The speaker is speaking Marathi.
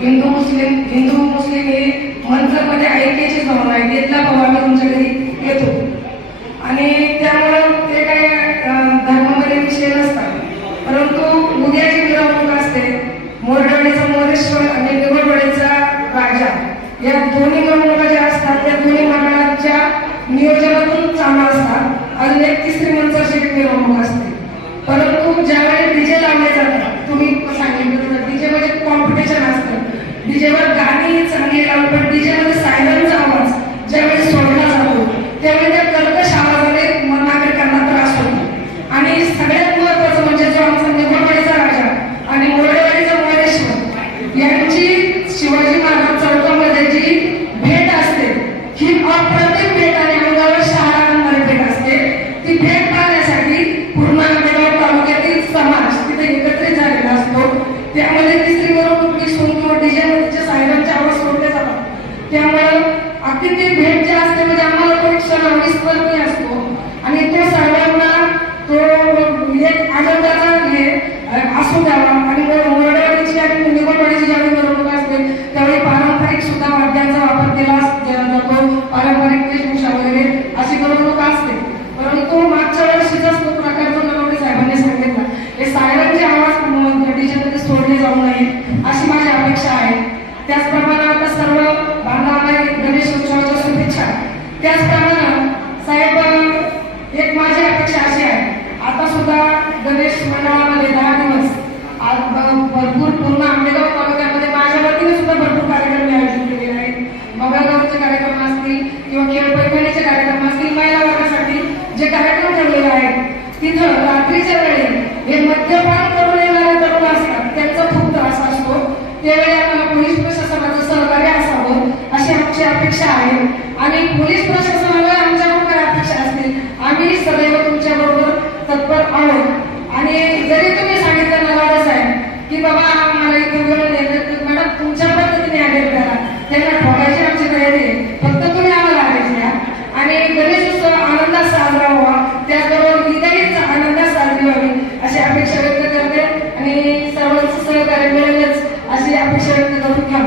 हिंदू मुस्लिम हे मंत्रमध्ये ऐक्याची भावना आहे. घेतला भाऊ आम्ही तुमच्या घरी येतो आणि त्यामुळं ते काही धर्मामध्ये विषय नसतात. परंतु उद्या जी मिरवणूक असते, मोरडवाडीचा मोरेश्वर आणि निवडवाडीचा राजा, या दोन्ही मिरवणुका ज्या असतात त्या दोन्ही मंडळांच्या नियोजनातून चालू असतात. अजून एक तिसरी मंचाची मिरवणूक असते. परंतु ज्यावेळी डीजे लावले जातात, तुम्ही सांगितलं डीजे मध्ये कॉम्पिटिशन असतं, डीजेवर गाणी चांगली लावून पण डीजे मध्ये सायरनचा आवाज ज्यावेळी सोडला जातो त्यावेळी त्या कर्कश आवाजाने नागरिकांना त्रास होतो. आणि सगळ्यात महत्वाचं म्हणजे जो आमचा निवडवाडीचा राजा आणि मोरडवाडीचा मोरेश्वर यांची शिवाजी महाराज चौकामध्ये जी भेट असते ही अप्रतिम भेट आणि अंगावर शहारा आणणारी भेट असते. ती भेट पाहण्यासाठी पूर्ण आंबेगाव तालुक्यातील समाज तिथे एकत्रित झालेला असतो. त्यामध्ये तिसरी मिरवणूक दिसून किंवा डीजेचे सायरनचे आवाज सोडले जातात. त्यामुळे अगदी ती भेट जी असते म्हणजे आम्हाला तो क्षण अविस्मरणीय असतो आणि तो सर्वांना तो एक आनंदाचा हे असू द्यावा. आणि मोरडवाडीची आणि निवडवाडीची ज्यावेळी मिरवणूक असते त्यावेळी पारंपरिक सुद्धा वाद्यांचा वापर केला जातो. पारंपरिक वेशभूषा वगैरे अशी मिरवणूक असते. परंतु मागच्या वर्षीचाच तो प्रकार जो नरवडे साहेबांनी सांगितला, हे सायरनचे आवाज डीजेमध्ये सोडले जाऊ नये अशी माझी अपेक्षा आहे. त्याचप्रमाणे आता सर्व बांधवांना गणेश उत्सवाच्या शुभेच्छा. त्याचप्रमाणे साहेब एक माझी अपेक्षा अशी आहे, आता सुद्धा गणेश मंडळामध्ये 10 दिवस भरपूर पूर्ण आंबेगाव तालुक्यामध्ये माझ्या वतीने सुद्धा भरपूर कार्यक्रम आयोजित केलेले आहेत. मंगळगौरीचे कार्यक्रम असतील किंवा खेळ पैठणीचे कार्यक्रम असतील, महिला वर्गासाठी जे कार्यक्रम ठेवलेले आहेत तिथं रात्रीच्या वेळी हे मद्यपान करून येणारे तरुण असतात, त्यांचा खूप त्रास असतो. त्यावेळी आम्हाला पोलीस प्रशासनाचं सहकार्य असावं अशी आमची अपेक्षा आहे. आणि पोलीस प्रशासनाला आमच्याकडून काय अपेक्षा असतील, आम्ही सदैव तुमच्या बरोबर तत्पर आहोत. आणि जरी तुम्ही सांगितलं नवाडे साहेब की बाबा आम्हाला इथं वेळ देत मॅडम तुमच्या पद्धतीने आदेश करा, त्यांना ठोकायची आमची तयारी आहे, फक्त तुम्ही आम्हाला आदेश द्या. आणि गणेश उत्सव आनंदात साजरा व्हावा, त्याचबरोबर ईदही आनंदात साजरी व्हावी अशी अपेक्षा व्यक्त करते आणि सर्वांचं सहकार्य मिळेलच अशी अपेक्षा व्यक्त करून घ्या.